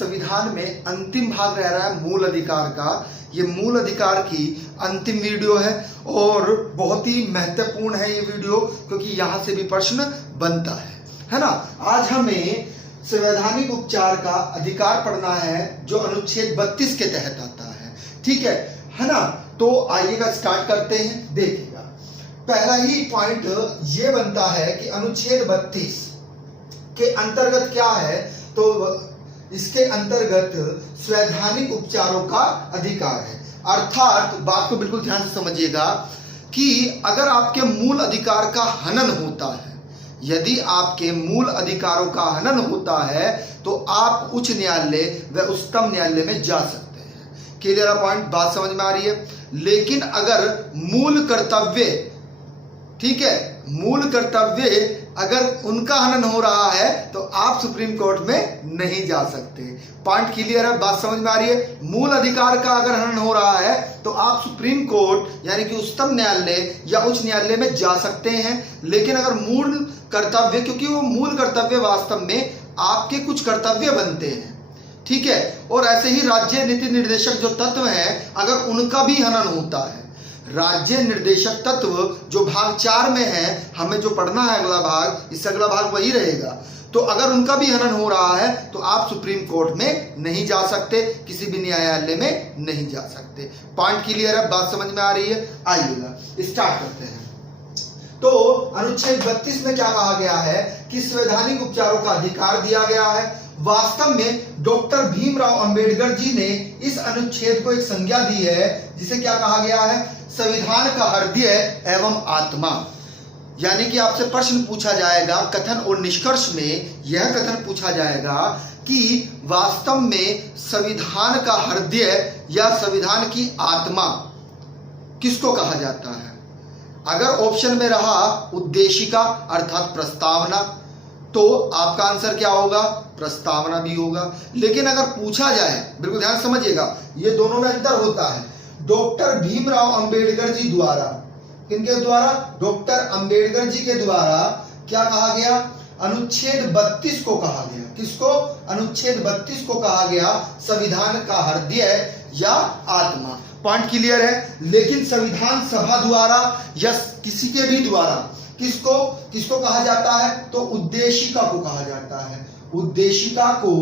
संविधान में अंतिम भाग रह रहा है मूल अधिकार का। ये मूल अधिकार की अंतिम वीडियो है और बहुत ही महत्वपूर्ण है ये वीडियो, क्योंकि यहाँ से भी प्रश्न बनता है ना। आज हमें संवैधानिक उपचार का अधिकार पढ़ना है जो अनुच्छेद 32 के तहत आता है, ठीक है ना। तो आइएगा स्टार्ट करते हैं। देखिएगा, पहला ही पॉइंट ये बनता है कि अनुच्छेद 32 के अंतर्गत क्या है, तो इसके अंतर्गत संवैधानिक उपचारों का अधिकार है। अर्थात बात को बिल्कुल ध्यान से समझिएगा कि अगर आपके मूल अधिकार का हनन होता है, यदि आपके मूल अधिकारों का हनन होता है तो आप उच्च न्यायालय व उच्चतम न्यायालय में जा सकते हैं। क्लियर पॉइंट, बात समझ में आ रही है। लेकिन अगर मूल कर्तव्य, ठीक है, मूल कर्तव्य अगर उनका हनन हो रहा है तो आप सुप्रीम कोर्ट में नहीं जा सकते। पॉइंट क्लियर है, बात समझ में आ रही है। मूल अधिकार का अगर हनन हो रहा है तो आप सुप्रीम कोर्ट यानी कि उच्चतम न्यायालय या उच्च न्यायालय में जा सकते हैं। लेकिन अगर मूल कर्तव्य, क्योंकि वो मूल कर्तव्य वास्तव में आपके कुछ कर्तव्य बनते हैं, ठीक है, और ऐसे ही राज्य नीति निर्देशक जो तत्व हैं अगर उनका भी हनन होता है, राज्य निर्देशक तत्व जो भाग 4 में है, हमें जो पढ़ना है अगला भाग, इससे अगला भाग वही रहेगा, तो अगर उनका भी हनन हो रहा है तो आप सुप्रीम कोर्ट में नहीं जा सकते, किसी भी न्यायालय में नहीं जा सकते। पॉइंट क्लियर है, बात समझ में आ रही है। आइएगा स्टार्ट करते हैं। तो अनुच्छेद 32 में क्या कहा गया है कि संवैधानिक उपचारों का अधिकार दिया गया है। वास्तव में डॉक्टर भीमराव अंबेडकर जी ने इस अनुच्छेद को एक संज्ञा दी है जिसे क्या कहा गया है, संविधान का हृदय एवं आत्मा। यानी कि आपसे प्रश्न पूछा जाएगा कथन और निष्कर्ष में, यह कथन पूछा जाएगा कि वास्तव में संविधान का हृदय या संविधान की आत्मा किसको कहा जाता है। अगर ऑप्शन में रहा उद्देशिका अर्थात प्रस्तावना, तो आपका आंसर क्या होगा, प्रस्तावना भी होगा। लेकिन अगर पूछा जाए, बिल्कुल ध्यान समझिएगा, ये दोनों में अंतर होता है। डॉक्टर भीमराव अंबेडकर जी द्वारा, किनके द्वारा, डॉक्टर अंबेडकर जी के द्वारा क्या कहा गया, अनुच्छेद 32 को कहा गया। किसको, अनुच्छेद 32 को कहा गया संविधान का हृदय या आत्मा। पॉइंट क्लियर है। लेकिन संविधान सभा द्वारा या किसी के भी द्वारा किसको किसको कहा जाता है, तो उद्देशिका को कहा जाता है। उद्देशिका को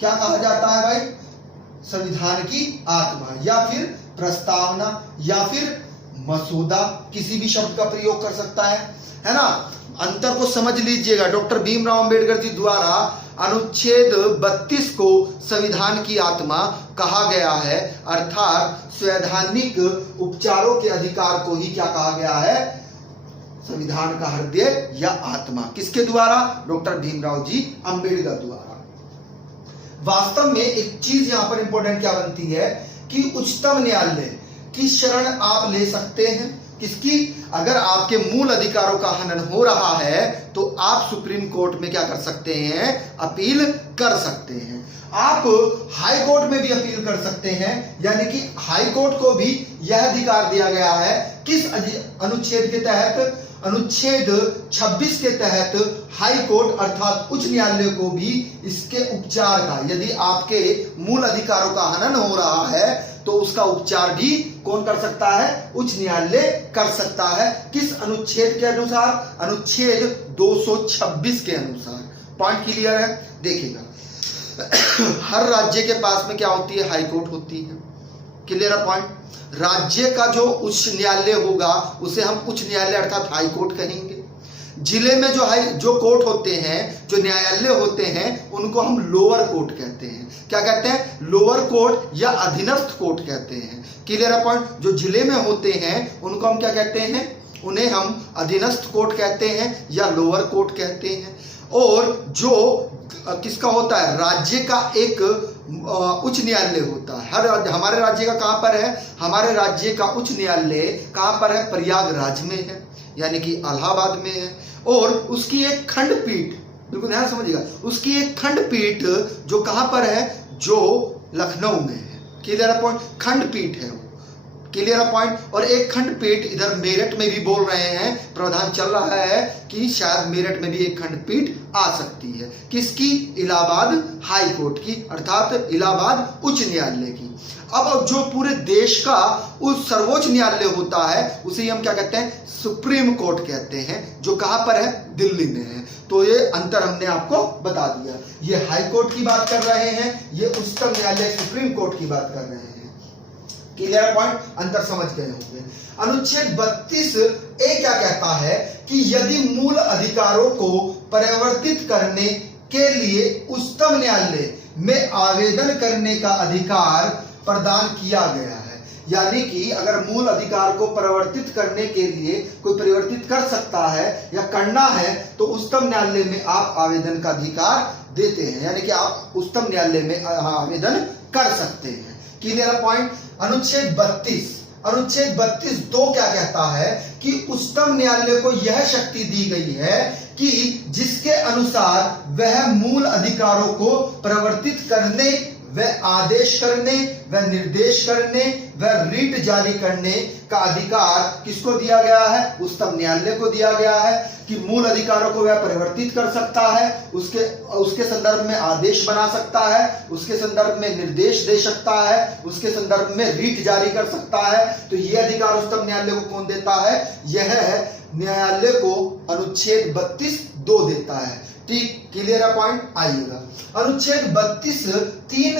क्या कहा जाता है भाई, संविधान की आत्मा या फिर प्रस्तावना या फिर मसौदा, किसी भी शब्द का प्रयोग कर सकता है ना। अंतर को समझ लीजिएगा। डॉक्टर भीमराव अंबेडकर जी द्वारा अनुच्छेद 32 को संविधान की आत्मा कहा गया है, अर्थात संवैधानिक उपचारों के अधिकार को ही क्या कहा गया है, संविधान का हृदय या आत्मा। किसके द्वारा, डॉक्टर भीमराव जी अंबेडकर द्वारा। वास्तव में एक चीज यहां पर इंपॉर्टेंट क्या बनती है कि उच्चतम न्यायालय की शरण आप ले सकते हैं। किसकी, अगर आपके मूल अधिकारों का हनन हो रहा है तो आप सुप्रीम कोर्ट में क्या कर सकते हैं, अपील कर सकते हैं। आप हाई कोर्ट में भी अपील कर सकते हैं, यानी कि हाई कोर्ट को भी यह अधिकार दिया गया है। किस अनुच्छेद के तहत, अनुच्छेद 26 के तहत हाई कोर्ट अर्थात उच्च न्यायालय को भी इसके उपचार का, यदि आपके मूल अधिकारों का हनन हो रहा है तो उसका उपचार भी कौन कर सकता है, उच्च न्यायालय कर सकता है। किस अनुच्छेद के अनुसार, अनुच्छेद 226 के अनुसार। पॉइंट क्लियर है। देखिएगा, हर राज्य के पास में क्या होती है, हाई कोर्ट होती है। क्लियर है पॉइंट। राज्य का जो उच्च न्यायालय होगा उसे हम उच्च न्यायालय अर्थात हाई कोर्ट कहेंगे। जिले में जो कोर्ट होते हैं, जो न्यायालय होते हैं, उनको हम लोअर कोर्ट कहते हैं। क्या कहते हैं, लोअर कोर्ट या अधीनस्थ कोर्ट कहते हैं। क्लियर है पॉइंट। जो जिले में होते हैं उनको हम क्या कहते हैं, उन्हें हम अधीनस्थ कोर्ट कहते हैं या लोअर कोर्ट कहते हैं। और जो किसका होता है, राज्य का एक उच्च न्यायालय होता है। हर हमारे राज्य का कहां पर है, हमारे राज्य का उच्च न्यायालय कहां पर है, प्रयागराज में है, यानी कि इलाहाबाद में है। और उसकी एक खंडपीठ, बिल्कुल ध्यान समझिएगा, उसकी एक खंडपीठ जो कहां पर है, जो लखनऊ में है। क्लियर पॉइंट, खंडपीठ है वो। क्लियर है पॉइंट। और एक खंडपीठ इधर मेरठ में भी बोल रहे हैं, प्रावधान चल रहा है कि शायद मेरठ में भी एक खंडपीठ आ सकती है। किसकी? इलाहाबाद हाई कोर्ट की, अर्थात इलाहाबाद उच्च न्यायालय की। अब जो पूरे देश का उस सर्वोच्च न्यायालय होता है उसे हम क्या कहते हैं? सुप्रीम कोर्ट कहते हैं, जो कहां पर है? दिल्ली में है। तो ये अंतर हमने आपको बता दिया। ये हाई कोर्ट की बात कर रहे हैं, ये उच्चतम न्यायालय सुप्रीम कोर्ट की बात कर रहे हैं। क्लियर पॉइंट, अंतर समझ गए होंगे। अनुच्छेद 32 ए क्या कहता है कि यदि मूल अधिकारों को परिवर्तित करने के लिए उच्चतम न्यायालय में आवेदन करने का अधिकार प्रदान किया गया है, यानी कि अगर मूल अधिकार को परिवर्तित करने के लिए कोई परिवर्तित कर सकता है या करना है तो उच्चतम न्यायालय में आप आवेदन का अधिकार देते हैं, यानी कि आप उच्चतम न्यायालय में आवेदन कर सकते हैं। Clear point. अनुच्छेद 32 2 क्या कहता है कि उच्चतम न्यायालय को यह शक्ति दी गई है कि जिसके अनुसार वह मूल अधिकारों को परिवर्तित करने, वह आदेश करने, वह निर्देश करने, वह रीट जारी करने का अधिकार किसको दिया गया है? उच्चतम न्यायालय को दिया गया है कि मूल अधिकारों को वह परिवर्तित कर सकता है, उसके संदर्भ में आदेश बना सकता है, उसके संदर्भ में निर्देश दे सकता है, उसके संदर्भ में रीट जारी कर सकता है। तो यह अधिकार उच्चतम न्यायालय को कौन देता है? यह न्यायालय को अनुच्छेद 32 2 देता है। ठीक, क्लियर है पॉइंट। आइएगा अनुच्छेद 32 3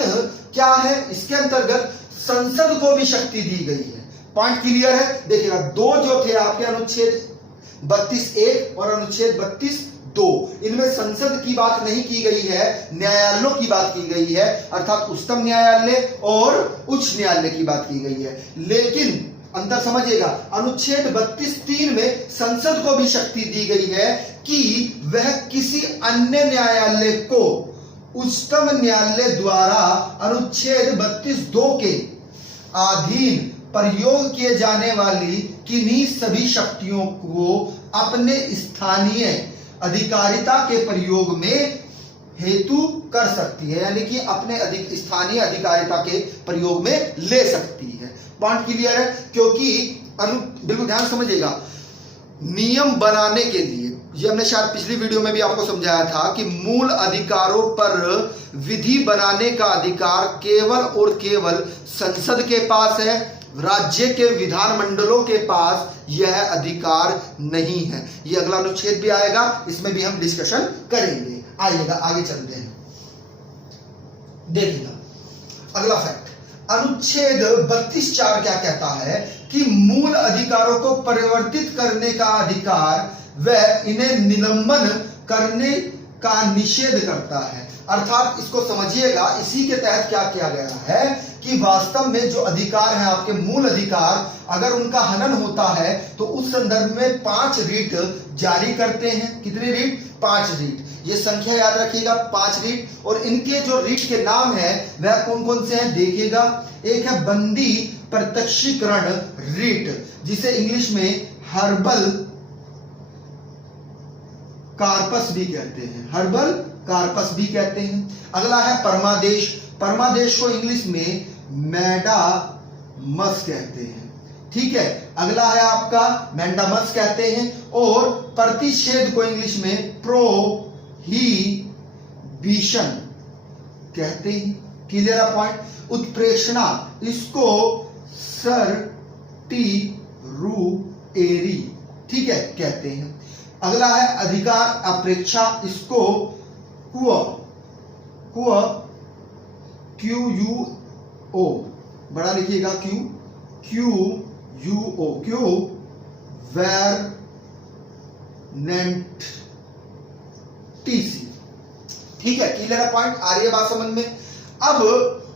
क्या है? इसके अंतर्गत संसद को भी शक्ति दी गई है। पॉइंट क्लियर है। देखिएगा, दो जो थे आपके अनुच्छेद 32 1 और अनुच्छेद 32 2, इनमें संसद की बात नहीं की गई है, न्यायालयों की बात की गई है, अर्थात उच्चतम न्यायालय और उच्च न्यायालय की बात की गई है। लेकिन अंतर समझिएगा, अनुच्छेद 32 3 में संसद को भी शक्ति दी गई है कि वह किसी अन्य न्यायालय को उच्चतम न्यायालय द्वारा अनुच्छेद 32 2 के अधीन प्रयोग किए जाने वाली किन्हीं सभी शक्तियों को अपने स्थानीय अधिकारिता के प्रयोग में हेतु कर सकती है, यानी कि अपने स्थानीय अधिकारिता के प्रयोग में ले सकती है। पॉइंट क्लियर है। क्योंकि बिल्कुल ध्यान समझिएगा, नियम बनाने के लिए, ये हमने शायद पिछली वीडियो में भी आपको समझाया था कि मूल अधिकारों पर विधि बनाने का अधिकार केवल और केवल संसद के पास है, राज्य के विधानमंडलों के पास यह अधिकार नहीं है। ये अगला अनुच्छेद भी आएगा, इसमें भी हम डिस्कशन करेंगे। आइएगा आगे चलते हैं। देखिएगा अगला फैक्ट, अनुच्छेद 32 4 क्या कहता है कि मूल अधिकारों को परिवर्तित करने का अधिकार व इन्हें निलंबन करने का निषेध करता है। अर्थात इसको समझिएगा, इसी के तहत क्या किया गया है कि वास्तव में जो अधिकार है आपके मूल अधिकार, अगर उनका हनन होता है तो उस संदर्भ में 5 रीट जारी करते हैं। कितने रीट? 5 रीट। ये संख्या याद रखिएगा, 5 रीट। और इनके जो रीट के नाम है वह कौन कौन से हैं देखिएगा। एक है बंदी प्रत्यक्षीकरण रीट, जिसे इंग्लिश में हर्बल कार्पस भी कहते हैं, हर्बल कार्पस भी कहते हैं। अगला है परमादेश, परमादेश को इंग्लिश में मैंडामस कहते हैं। ठीक है, अगला है आपका मैंडामस कहते हैं। और प्रतिषेध को इंग्लिश में प्रोहिबिशन कहते हैं। क्लियर है पॉइंट। उत्प्रेषणा, इसको सर्टिरुएरी, ठीक है, कहते हैं। अगला है अधिकार अपेक्षा, इसको QUO, बड़ा लिखिएगा, QUO, TC। ठीक है, क्लियर है पॉइंट। आ रही है बात समझ में। अब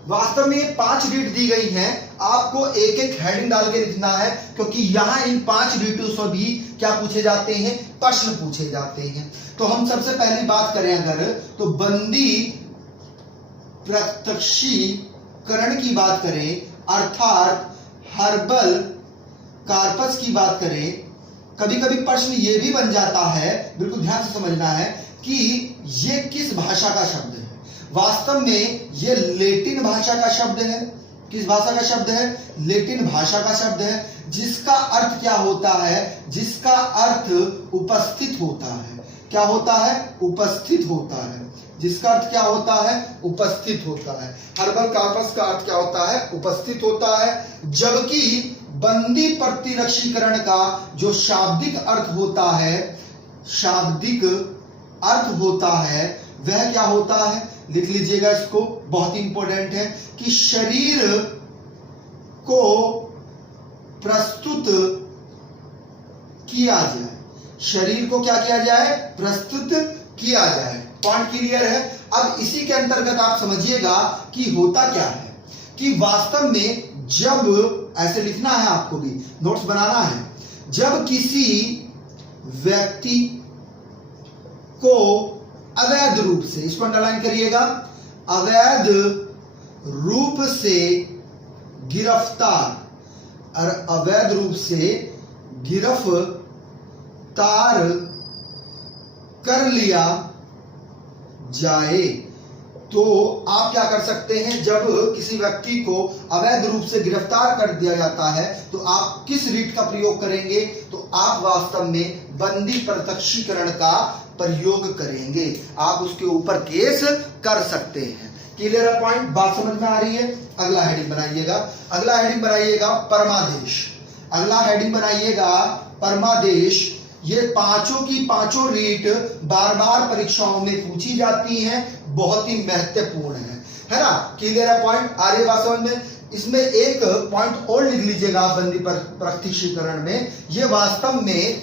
वास्तव में ये 5 रीट दी गई हैं, आपको एक एक हेडिंग डाल के लिखना है, क्योंकि यहां इन 5 रीटों से भी क्या पूछे जाते हैं? प्रश्न पूछे जाते हैं। तो हम सबसे पहली बात करें अगर, तो बंदी प्रत्यक्षीकरण की बात करें, अर्थात हर्बल कार्पस की बात करें, कभी कभी प्रश्न ये भी बन जाता है, बिल्कुल ध्यान से समझना है, कि ये किस भाषा का शब्द है। वास्तव में ये लैटिन भाषा का शब्द है। किस भाषा का शब्द है? लैटिन भाषा का शब्द है, जिसका अर्थ क्या होता है? जिसका अर्थ उपस्थित होता है। क्या होता है? उपस्थित होता है। जिसका अर्थ क्या होता है? उपस्थित होता है। हर्बल कार्पस का अर्थ क्या होता है? उपस्थित होता है। जबकि बंदी प्रतिरक्षीकरण का जो शाब्दिक अर्थ होता है, शाब्दिक अर्थ होता है, वह क्या होता है? लिख लीजिएगा इसको, बहुत इंपॉर्टेंट है कि शरीर को प्रस्तुत किया जाए। शरीर को क्या किया जाए? प्रस्तुत किया जाए। पॉइंट क्लियर है? अब इसी के अंतर्गत आप समझिएगा कि होता क्या है कि वास्तव में जब, ऐसे लिखना है आपको भी, नोट्स बनाना है, जब किसी व्यक्ति को अवैध रूप से, इसको अंडरलाइन करिएगा, अवैध रूप से गिरफ्तार, और अवैध रूप से गिरफ्तार कर लिया जाए, तो आप क्या कर सकते हैं? जब किसी व्यक्ति को अवैध रूप से गिरफ्तार कर दिया जाता है तो आप किस रीट का प्रयोग करेंगे? तो आप वास्तव में बंदी प्रत्यक्षीकरण का प्रयोग करेंगे। आप उसके ऊपर केस कर सकते हैं। क्लियर है पॉइंट? बात समझ में आ रही है? अगला हेडिंग बनाइएगा। अगला हेडिंग बनाइएगा परमादेश। अगला हेडिंग बनाइएगा परमादेश। ये पांचों की पांचों रीट बार बार परीक्षाओं में पूछी जाती हैं, बहुत ही महत्वपूर्ण है ना? क्लियर है पॉइंट? आ रही है बात समझ में? इसमें एक पॉइंट और लिख लीजिएगा आप बंदी प्रत्यक्षीकरण में। ये वास्तव में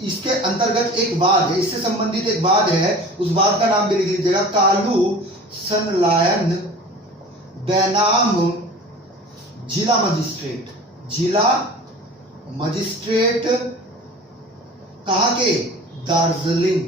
इसके अंतर्गत एक वाद है, इससे संबंधित एक वाद है, उस वाद का नाम भी लिख लीजिएगा, कालू सनलायन बनाम जिला मजिस्ट्रेट। जिला मजिस्ट्रेट कहाँ के? दार्जिलिंग।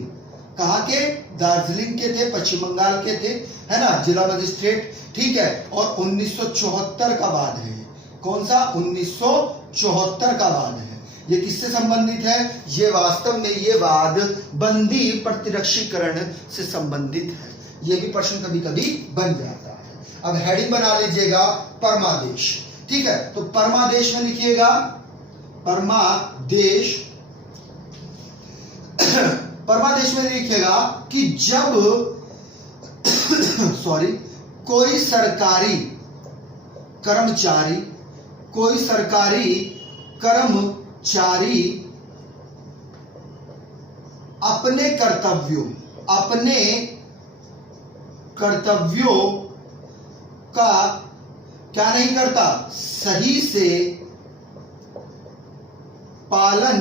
कहाँ के? दार्जिलिंग के थे, पश्चिम बंगाल के थे, है ना, जिला मजिस्ट्रेट। ठीक है, और 1974 का वाद है। कौन सा? 1974 का वाद है। ये किससे संबंधित है? ये वास्तव में ये वाद बंदी प्रतिरक्षीकरण से संबंधित है। ये भी प्रश्न कभी कभी बन जाता है। अब हेडिंग बना लीजिएगा परमादेश। ठीक है, तो परमादेश में लिखिएगा, परमादेश, परमादेश में लिखिएगा कि जब सॉरी कोई सरकारी कर्मचारी, कोई सरकारी कर्मचारी अपने कर्तव्यों का क्या नहीं करता? सही से पालन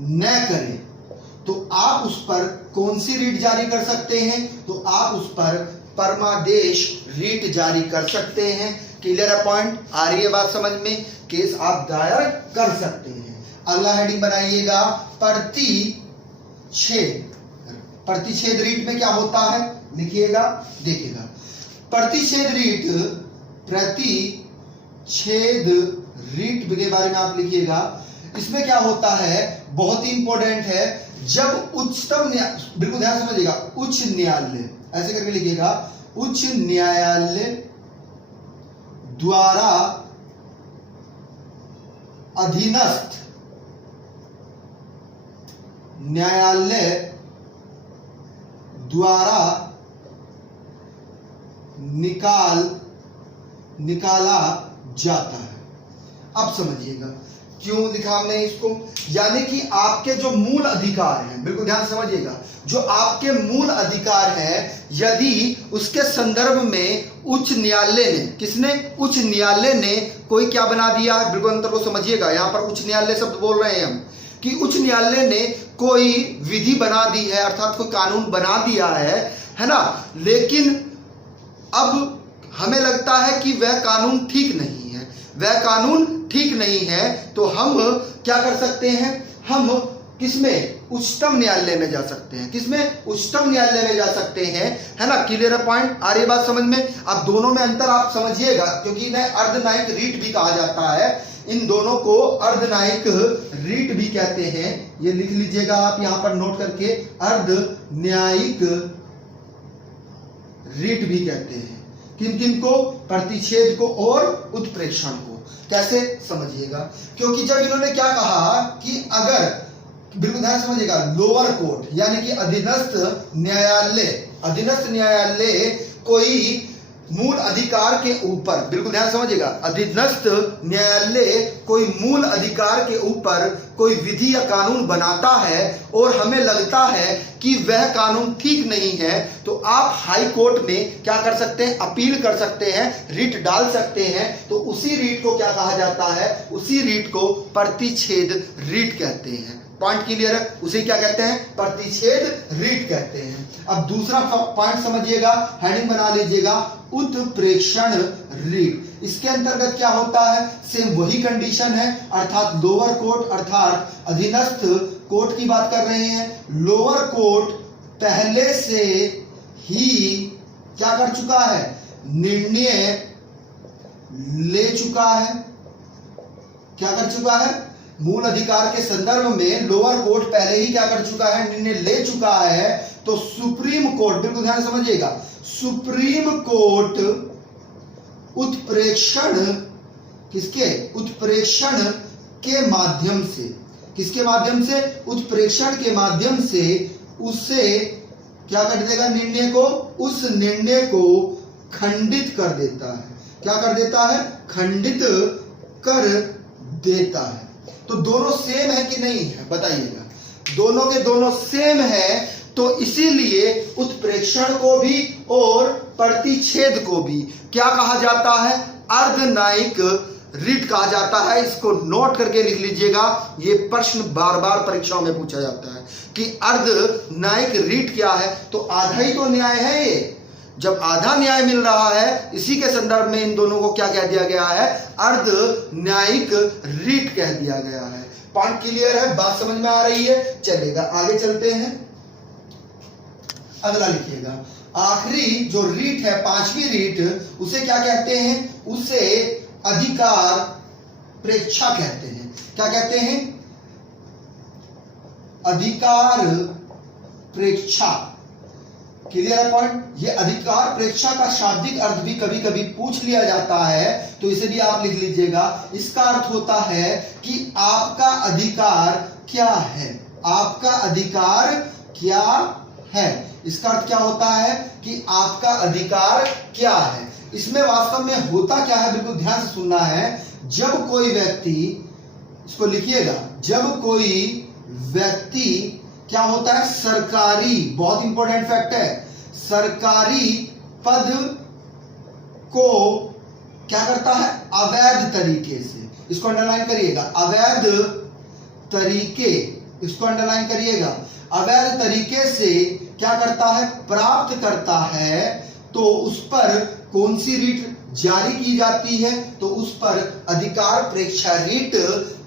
न करे, तो आप उस पर कौन सी रीट जारी कर सकते हैं? तो आप उस पर परमादेश रीट जारी कर सकते हैं। क्लियर है पॉइंट? आ रही है बात समझ में? केस आप दायर कर सकते हैं। अगला हेडिंग बनाइएगा प्रतिच्छेद। प्रतिच्छेद रीट में क्या होता है? लिखिएगा, देखिएगा, प्रतिच्छेद रीट के बारे में आप लिखिएगा। इसमें क्या होता है? बहुत ही इंपॉर्टेंट है। जब उच्चतम न्यायालय, बिल्कुल ध्यान समझिएगा, उच्च न्यायालय, ऐसे करके लिखिएगा, उच्च न्यायालय द्वारा अधीनस्थ न्यायालय द्वारा निकाला जाता है। अब समझिएगा क्यों लिखा हमने इसको, यानी कि आपके जो मूल अधिकार हैं, बिल्कुल ध्यान समझिएगा, जो आपके मूल अधिकार है, यदि उसके संदर्भ में उच्च न्यायालय ने, किसने? उच्च न्यायालय ने कोई क्या बना दिया है, बिल्कुल अंतर को समझिएगा। यहां पर उच्च न्यायालय शब्द बोल रहे हैं हम, कि उच्च न्यायालय ने कोई विधि बना दी है, अर्थात कोई कानून बना दिया है ना, लेकिन अब हमें लगता है कि वह कानून ठीक नहीं है, वह कानून ठीक नहीं है, तो हम क्या कर सकते हैं? हम किसमें? उच्चतम न्यायालय में जा सकते हैं। किसमें? उच्चतम न्यायालय में जा सकते हैं, है ना? क्लियर है पॉइंट? आ रही बात समझ में? अब दोनों में अंतर आप समझिएगा, क्योंकि इन्हें अर्धन्यायिक रीट भी कहा जाता है। इन दोनों को अर्धन्यायिक रीट भी कहते हैं। ये लिख लीजिएगा आप यहां पर नोट करके, अर्धन्यायिक रीट भी कहते हैं। किन किन को? प्रतिच्छेद को और उत्प्रेक्षण को। कैसे? समझिएगा, क्योंकि जब इन्होंने क्या कहा कि अगर, बिल्कुल ध्यान समझिएगा, लोअर कोर्ट यानी कि अधीनस्थ न्यायालय कोई मूल अधिकार के ऊपर, बिल्कुल ध्यान समझिएगा, अधीनस्थ न्यायालय कोई मूल अधिकार के ऊपर कोई विधि या कानून बनाता है और हमें लगता है कि वह कानून ठीक नहीं है, तो आप हाई कोर्ट में क्या कर सकते हैं? अपील कर सकते हैं, रिट डाल सकते हैं। तो उसी रिट को क्या कहा जाता है? उसी रिट को प्रतिच्छेद रिट कहते हैं। पॉइंट क्लियर है? उसे क्या कहते हैं? प्रतिच्छेद रिट कहते हैं। अब दूसरा पॉइंट समझिएगा, हेडिंग बना लीजिएगा, उत्प्रेक्षण रिट। इसके अंतर्गत क्या होता है? सेम वही कंडीशन है, अर्थात लोअर कोर्ट अर्थात अधीनस्थ कोर्ट की बात कर रहे हैं। लोअर कोर्ट पहले से ही क्या कर चुका है? निर्णय ले चुका है। क्या कर चुका है? मूल अधिकार के संदर्भ में लोअर कोर्ट पहले ही क्या कर चुका है? निर्णय ले चुका है। तो सुप्रीम कोर्ट, बिल्कुल ध्यान समझिएगा, सुप्रीम कोर्ट उत्प्रेक्षण, किसके? उत्प्रेक्षण के माध्यम से, किसके माध्यम से? उत्प्रेक्षण के माध्यम से उसे क्या कर देगा? निर्णय को, उस निर्णय को खंडित कर देता है। क्या कर देता है? खंडित कर देता है। तो दोनों सेम है कि नहीं है? बताइएगा। दोनों के दोनों सेम है, तो इसीलिए उत्प्रेक्षण को भी और प्रतिच्छेद को भी क्या कहा जाता है? अर्धन्यायिक रिट कहा जाता है। इसको नोट करके लिख लीजिएगा, ये प्रश्न बार बार परीक्षाओं में पूछा जाता है कि अर्धन्यायिक रिट क्या है। तो आधा ही तो न्याय है ये। जब आधा न्याय मिल रहा है, इसी के संदर्भ में इन दोनों को क्या कह दिया गया है? अर्धन्यायिक रिट कह दिया गया है। पॉइंट क्लियर है? बात समझ में आ रही है? चलेगा, आगे चलते हैं। अगला लिखिएगा, आखिरी जो रीट है, पांचवी रीट, उसे क्या कहते हैं? उसे अधिकार प्रेक्षा कहते हैं। क्या कहते हैं? अधिकार प्रेक्षा। क्लियर है पॉइंट? ये अधिकार प्रेक्षा का शाब्दिक अर्थ भी कभी कभी पूछ लिया जाता है, तो इसे भी आप लिख लीजिएगा। इसका अर्थ होता है कि आपका अधिकार क्या है? आपका अधिकार क्या है? इसका अर्थ क्या होता है कि आपका अधिकार क्या है? इसमें वास्तव में होता क्या है, बिल्कुल ध्यान से सुनना है। जब कोई व्यक्ति, इसको लिखिएगा, जब कोई व्यक्ति क्या होता है? सरकारी, बहुत इंपॉर्टेंट फैक्ट है, सरकारी पद को क्या करता है? अवैध तरीके से, इसको अंडरलाइन करिएगा, अवैध तरीके, इसको अंडरलाइन करिएगा, अवैध तरीके से क्या करता है? प्राप्त करता है। तो उस पर कौन सी रीट जारी की जाती है? तो उस पर अधिकार प्रेक्षा रीट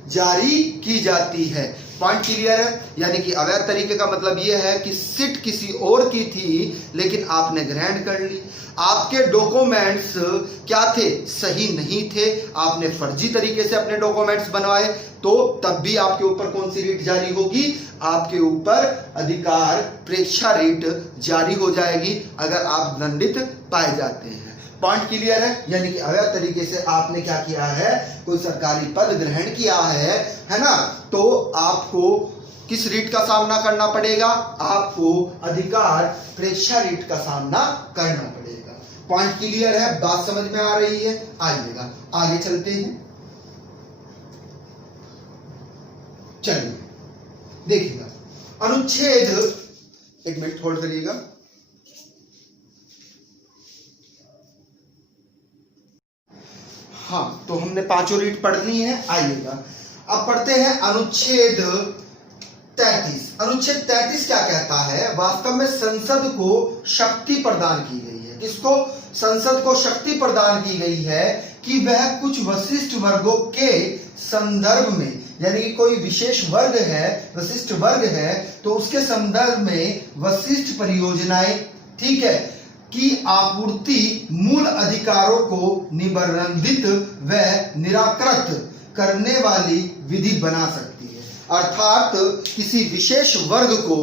जारी की जाती है। पॉइंट क्लियर है? यानी कि अवैध तरीके का मतलब यह है कि सिट किसी और की थी लेकिन आपने ग्रहण कर ली। आपके डॉक्यूमेंट्स क्या थे? सही नहीं थे, आपने फर्जी तरीके से अपने डॉक्यूमेंट्स बनवाए, तो तब भी आपके ऊपर कौन सी रीट जारी होगी? आपके ऊपर अधिकार प्रेक्षा रीट जारी हो जाएगी अगर आप दंडित पाए जाते हैं। पॉइंट क्लियर है? यानी कि अवैध तरीके से आपने क्या किया है? कोई सरकारी पद ग्रहण किया है ना? तो आपको किस रीट का सामना करना पड़ेगा? आपको अधिकार प्रेक्षा रीट का सामना करना पड़ेगा। पॉइंट क्लियर है? बात समझ में आ रही है? आइएगा, आगे चलते हैं। चलिए देखिएगा, अनुच्छेद, एक मिनट होल्ड करिएगा। हाँ, तो हमने पांचों रीट पढ़ ली है। आइएगा, अब पढ़ते हैं अनुच्छेद 33। अनुच्छेद 33 क्या कहता है? वास्तव में संसद को शक्ति प्रदान की गई है। किसको? संसद को शक्ति प्रदान की गई है कि वह कुछ विशिष्ट वर्गों के संदर्भ में, यानी कि कोई विशेष वर्ग है, विशिष्ट वर्ग है, तो उसके संदर्भ में विशिष्ट परियोजनाएं, ठीक है, की आपूर्ति मूल अधिकारों को निबंधित व निराकृत करने वाली विधि बना सकती है। अर्थात किसी विशेष वर्ग को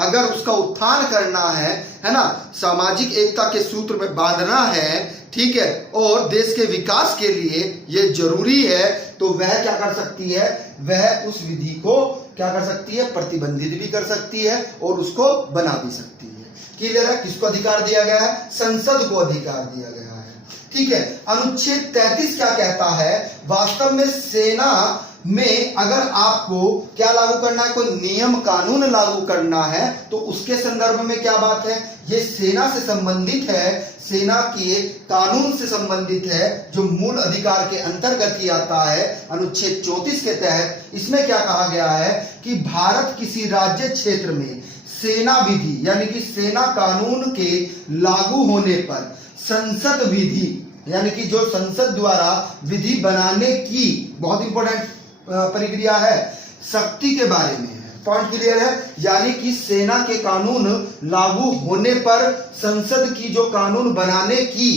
अगर उसका उत्थान करना है ना, सामाजिक एकता के सूत्र में बांधना है, ठीक है, और देश के विकास के लिए ये जरूरी है, तो वह क्या कर सकती है, वह उस विधि को क्या कर सकती है, प्रतिबंधित भी कर सकती है और उसको बना भी सकती है। क्लियर है? किसको अधिकार दिया गया है? संसद को अधिकार दिया गया है। ठीक है। अनुच्छेद 33 क्या कहता है? वास्तव में सेना में अगर आपको क्या लागू करना है, कोई नियम कानून लागू करना है, तो उसके संदर्भ में क्या बात है, ये सेना से संबंधित है, सेना के कानून से संबंधित है, जो मूल अधिकार के अंतर्गत ही आता है। अनुच्छेद 34 के तहत इसमें क्या कहा गया है कि भारत किसी राज्य क्षेत्र में सेना विधि यानी कि सेना कानून के लागू होने पर संसद विधि यानी कि जो संसद द्वारा विधि बनाने की बहुत इंपॉर्टेंट प्रक्रिया है, शक्ति के बारे में है। पॉइंट क्लियर है? यानी कि सेना के कानून लागू होने पर संसद की जो कानून बनाने की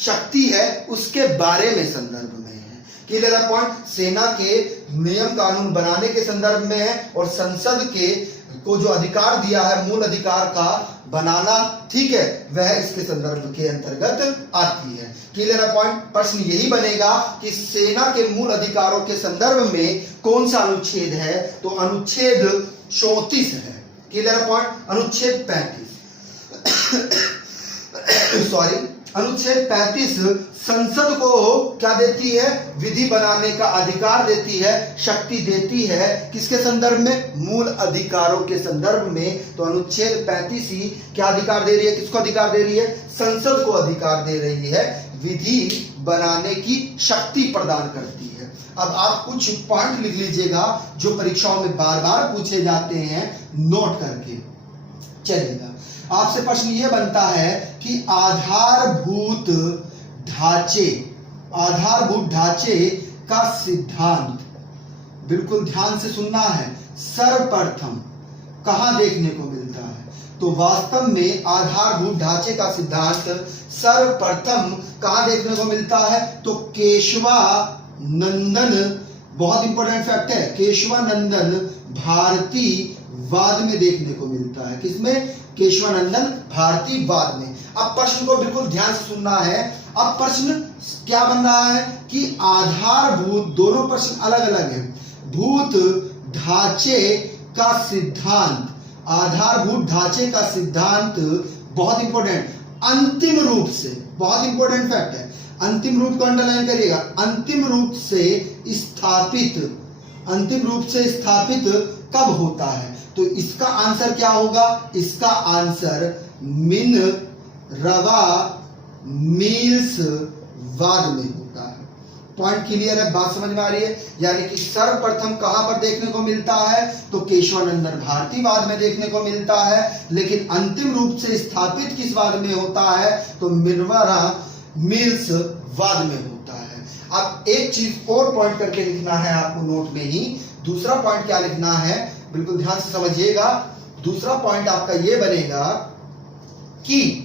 शक्ति है उसके बारे में संदर्भ में है। क्लियर है पॉइंट? सेना के नियम कानून बनाने के संदर्भ में है और संसद के को जो अधिकार दिया है मूल अधिकार का बनाना, ठीक है, वह इसके संदर्भ के अंतर्गत आती है। क्लियर है पॉइंट? प्रश्न यही बनेगा कि सेना के मूल अधिकारों के संदर्भ में कौन सा अनुच्छेद है, तो अनुच्छेद 34 है। क्लियर है पॉइंट? अनुच्छेद 35 सॉरी, अनुच्छेद 35 संसद को क्या देती है, विधि बनाने का अधिकार देती है, शक्ति देती है, किसके संदर्भ में, मूल अधिकारों के संदर्भ में। तो अनुच्छेद 35 ही क्या अधिकार दे रही है, किसको अधिकार दे रही है, संसद को अधिकार दे रही है, विधि बनाने की शक्ति प्रदान करती है। अब आप कुछ पॉइंट लिख लीजिएगा जो परीक्षाओं में बार बार पूछे जाते हैं, नोट करके चलेगा। आपसे प्रश्न यह बनता है कि आधारभूत ढांचे का सिद्धांत, बिल्कुल ध्यान से सुनना है, सर्वप्रथम कहां देखने को मिलता है? तो वास्तव में आधारभूत ढांचे का सिद्धांत सर्वप्रथम कहां देखने को मिलता है? तो केशवानंदन, बहुत इंपॉर्टेंट फैक्ट है, केशवानंदन भारतीयवाद में देखने को मिलता है। किसमें? केशवानंदन भारतीयवाद में। अब प्रश्न को बिल्कुल ध्यान से सुनना है। अब प्रश्न क्या बन रहा है कि आधारभूत, दोनों प्रश्न अलग अलग हैं। भूत ढांचे का सिद्धांत, आधारभूत ढांचे का सिद्धांत बहुत इंपॉर्टेंट, अंतिम रूप से, बहुत इंपॉर्टेंट फैक्ट है, अंतिम रूप को अंडरलाइन करिएगा, अंतिम रूप से स्थापित कब होता है? तो इसका आंसर क्या होगा? इसका आंसर मिनरवा मिल्स वाद में होता है। पॉइंट क्लियर है? बात समझ में आ रही है? यानी कि सर्वप्रथम कहां पर देखने को मिलता है? तो केशवानंदन भारतीयवाद में देखने को मिलता है, लेकिन अंतिम रूप से स्थापित किस वाद में होता है? तो मिनरवा मिल्स वाद में होता है। अब एक चीज और पॉइंट करके लिखना है आपको नोट में ही। दूसरा पॉइंट क्या लिखना है, बिल्कुल ध्यान से समझिएगा। दूसरा पॉइंट आपका यह बनेगा कि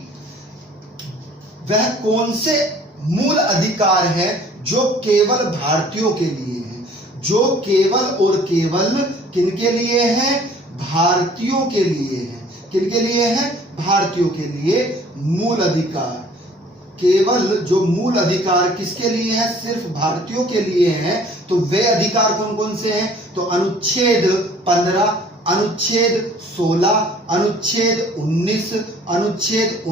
वह कौन से मूल अधिकार हैं जो केवल भारतीयों के लिए हैं, जो केवल और केवल किनके लिए हैं? भारतीयों के लिए हैं। किनके लिए हैं? भारतीयों के लिए मूल अधिकार, केवल जो मूल अधिकार किसके लिए है? सिर्फ भारतीयों के लिए हैं। तो वे अधिकार कौन कौन से हैं? तो अनुच्छेद 15, अनुच्छेद 16, अनुच्छेद 19, अनुच्छेद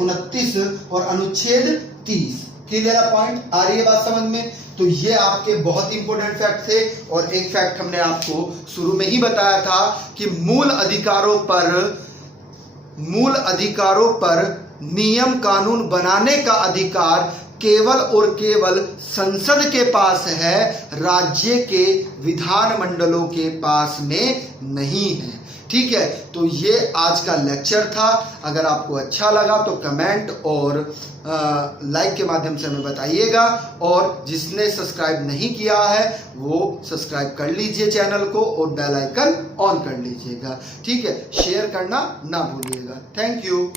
29 और अनुच्छेद 30। क्लियर है पॉइंट? आ रही है बात समझ में? तो ये आपके बहुत इंपॉर्टेंट फैक्ट थे। और एक फैक्ट हमने आपको शुरू में ही बताया था कि मूल अधिकारों पर नियम कानून बनाने का अधिकार केवल और केवल संसद के पास है, राज्य के विधानमंडलों के पास में नहीं है। ठीक है, तो ये आज का लेक्चर था। अगर आपको अच्छा लगा तो कमेंट और लाइक के माध्यम से हमें बताइएगा, और जिसने सब्सक्राइब नहीं किया है वो सब्सक्राइब कर लीजिए चैनल को और बेल आइकन ऑन कर लीजिएगा। ठीक है, शेयर करना ना भूलिएगा। Thank you.